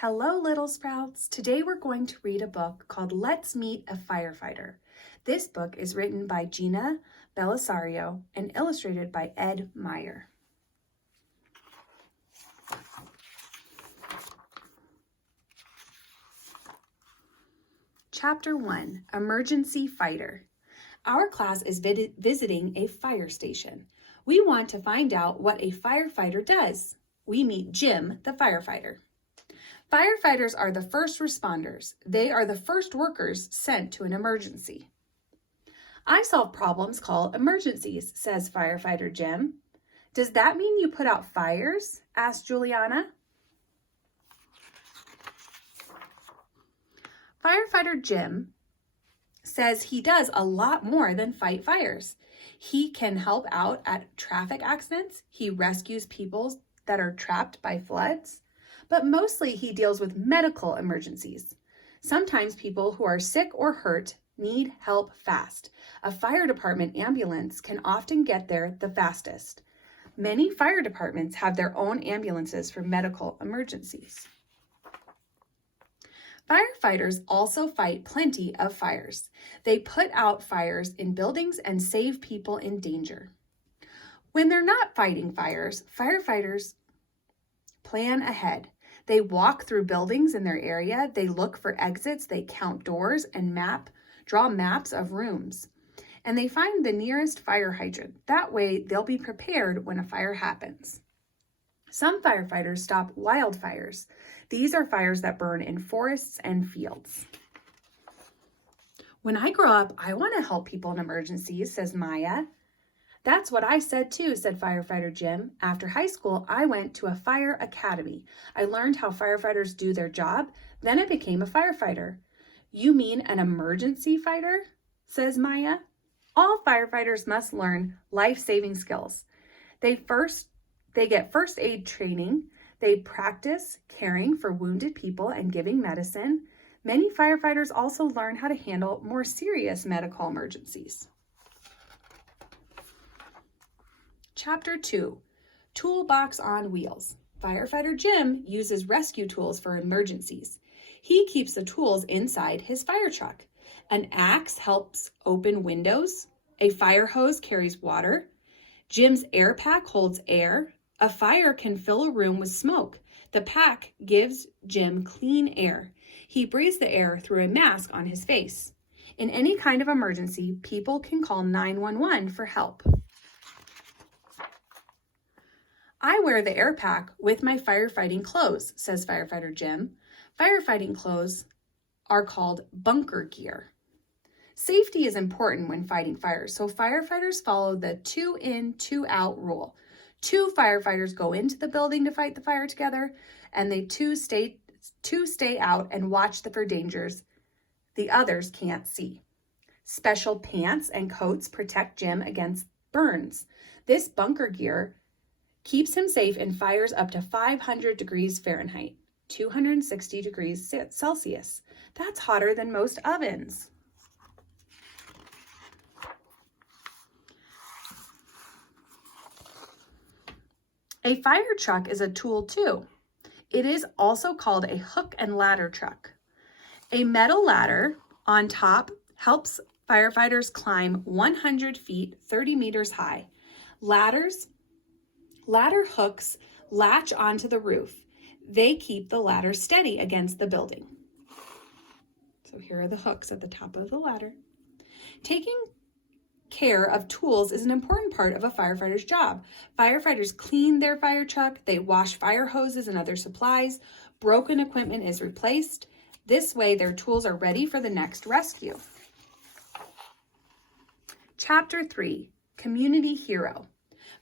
Hello, little sprouts. Today we're going to read a book called Let's Meet a Firefighter. This book is written by Gina Belisario and illustrated by Ed Meyer. Chapter 1, Emergency Fighter. Our class is visiting a fire station. We want to find out what a firefighter does. We meet Jim, the firefighter. Firefighters are the first responders. They are the first workers sent to an emergency. I solve problems called emergencies, says firefighter Jim. Does that mean you put out fires? Asked Juliana. Firefighter Jim says he does a lot more than fight fires. He can help out at traffic accidents. He rescues people that are trapped by floods. But mostly he deals with medical emergencies. Sometimes people who are sick or hurt need help fast. A fire department ambulance can often get there the fastest. Many fire departments have their own ambulances for medical emergencies. Firefighters also fight plenty of fires. They put out fires in buildings and save people in danger. When they're not fighting fires, firefighters plan ahead. They walk through buildings in their area, they look for exits, they count doors and draw maps of rooms. And they find the nearest fire hydrant. That way they'll be prepared when a fire happens. Some firefighters stop wildfires. These are fires that burn in forests and fields. When I grow up, I want to help people in emergencies, says Maya. That's what I said too, said firefighter Jim. After high school, I went to a fire academy. I learned how firefighters do their job. Then I became a firefighter. You mean an emergency fighter? Says Maya. All firefighters must learn life-saving skills. They get first aid training. They practice caring for wounded people and giving medicine. Many firefighters also learn how to handle more serious medical emergencies. Chapter 2, Toolbox on Wheels. Firefighter Jim uses rescue tools for emergencies. He keeps the tools inside his fire truck. An axe helps open windows. A fire hose carries water. Jim's air pack holds air. A fire can fill a room with smoke. The pack gives Jim clean air. He breathes the air through a mask on his face. In any kind of emergency, people can call 911 for help. I wear the air pack with my firefighting clothes, says firefighter Jim. Firefighting clothes are called bunker gear. Safety is important when fighting fires, so firefighters follow the 2 in, 2 out rule. 2 firefighters go into the building to fight the fire together, and they two stay out and watch for dangers the others can't see. Special pants and coats protect Jim against burns. This bunker gear keeps him safe in fires up to 500 degrees Fahrenheit, 260 degrees Celsius. That's hotter than most ovens. A fire truck is a tool too. It is also called a hook and ladder truck. A metal ladder on top helps firefighters climb 100 feet, 30 meters high. Ladder hooks latch onto the roof. They keep the ladder steady against the building. So here are the hooks at the top of the ladder. Taking care of tools is an important part of a firefighter's job. Firefighters clean their fire truck. They wash fire hoses and other supplies. Broken equipment is replaced. This way, their tools are ready for the next rescue. Chapter 3, Community Hero.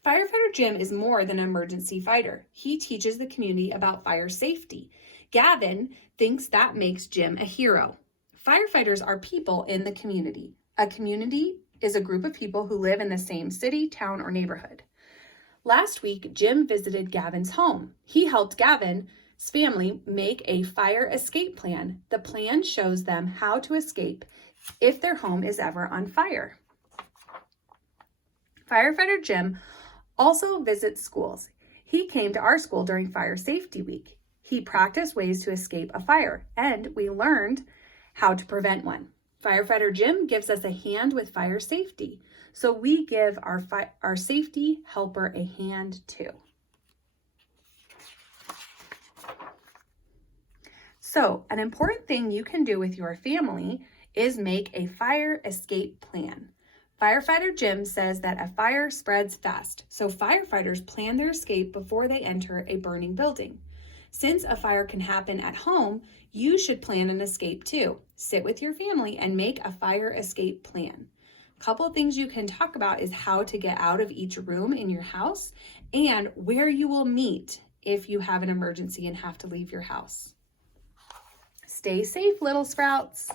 Firefighter Jim is more than an emergency fighter. He teaches the community about fire safety. Gavin thinks that makes Jim a hero. Firefighters are people in the community. A community is a group of people who live in the same city, town, or neighborhood. Last week, Jim visited Gavin's home. He helped Gavin's family make a fire escape plan. The plan shows them how to escape if their home is ever on fire. Firefighter Jim also visits schools. He came to our school during Fire Safety Week. He practiced ways to escape a fire, and we learned how to prevent one. Firefighter Jim gives us a hand with fire safety, so we give our safety helper a hand too. So, an important thing you can do with your family is make a fire escape plan. Firefighter Jim says that a fire spreads fast, so firefighters plan their escape before they enter a burning building. Since a fire can happen at home, you should plan an escape too. Sit with your family and make a fire escape plan. A couple of things you can talk about is how to get out of each room in your house and where you will meet if you have an emergency and have to leave your house. Stay safe, little sprouts.